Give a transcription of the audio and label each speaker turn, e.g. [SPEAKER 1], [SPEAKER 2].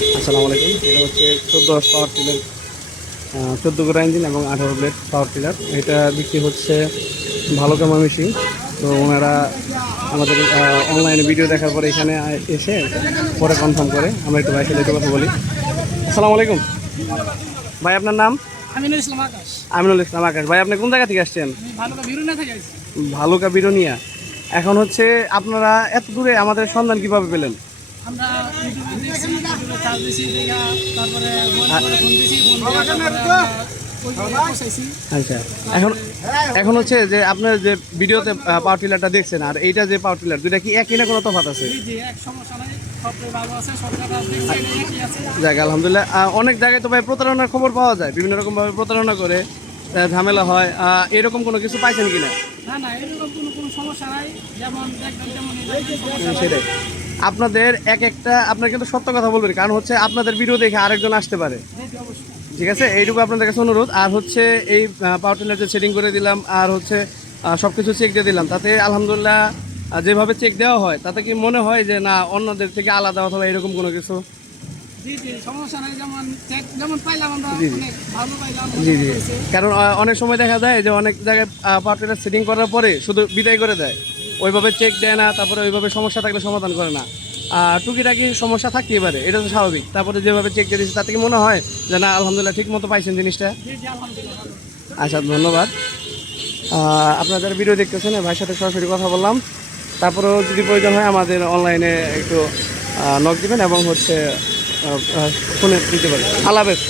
[SPEAKER 1] আসসালামু আলাইকুম। এটা হচ্ছে চোদ্দ পাওয়ার টিলার চোদ্দ গোড়া ইঞ্জিন এবং আঠারো ব্লেড পাওয়ার টিলার। এটা বিক্রি হচ্ছে ভালো কামা মেশিন। তো ওনারা আমাদের অনলাইনে ভিডিও দেখার পরে এখানে এসে পরে কনফার্ম করে। আমরা একটু ভাইয়ের সাথে কথা বলি। আসসালামু আলাইকুম। ভাই আপনার নাম?
[SPEAKER 2] আমিনুল ইসলাম আকাশ।
[SPEAKER 1] আমিনুল ইসলাম আকাশ। ভাই আপনি কোন জায়গা থেকে আসছেন? ভালুকা বিরোনিয়া এখন হচ্ছে আপনারা এত দূরে আমাদের সন্ধান কীভাবে পেলেন?
[SPEAKER 2] আমরা দিছি তারপরে ফোন দিছি
[SPEAKER 1] আচ্ছা। এখন এখন হচ্ছে যে আপনার যে ভিডিওতে পাওয়ার টিলারটা দেখছেন আর এইটা যে পাওয়ার টিলার দুইটা কি একই না কোনো তফাৎ আছে? যাক আলহামদুলিল্লাহ। অনেক জায়গায় তো ভাই প্রতারণার খবর পাওয়া যায় বিভিন্ন রকম ভাবে প্রতারণা করে ঝামেলা হয়। এরকম কোনো কিছু পাইছেন কিনা?
[SPEAKER 2] না না এরকম কোনো কোনো সমস্যা নাই। যেমন।
[SPEAKER 1] সেটাই। আপনাদের এক একটা আপনার কিন্তু সত্য কথা বলবেন কারণ হচ্ছে আপনাদের ভিডিও দেখে আরেকজন আসতে পারে। ঠিক আছে? এইটুকু আপনাদের কাছে অনুরোধ। আর হচ্ছে এই পাওয়ার টিলার যে সেটিং করে দিলাম আর হচ্ছে সব কিছু চেক দিয়ে দিলাম তাতে আলহামদুলিল্লাহ যেভাবে চেক দেওয়া হয় তাতে কি মনে হয় যে না অন্যদের থেকে আলাদা অথবা এরকম কোনো কিছু?
[SPEAKER 2] জি জি।
[SPEAKER 1] কারণ অনেক সময় দেখা যায় যে অনেক জায়গায় পাওয়ার টিলার সেটিং করার পরে শুধু বিদায় করে দেয়। ওইভাবে চেক দেয় না তারপরে ওইভাবে সমস্যা থাকলে সমাধান করে না। আর টুকিটাকি সমস্যা থাকতেই পারে এটা তো স্বাভাবিক। তারপরে যেভাবে চেক দিয়ে দিচ্ছে তাতে কি মনে হয় যে না আলহামদুলিল্লাহ ঠিক মতো পাইছেন জিনিসটা। আচ্ছা ধন্যবাদ। আপনারা যারা ভিডিও দেখতেছেন ভাইয়ের সাথে সরাসরি কথা বললাম। তারপরেও যদি প্রয়োজন হয় আমাদের অনলাইনে একটু নক দিবেন এবং হচ্ছে ফোনে দিতে পারেন আলাবেশ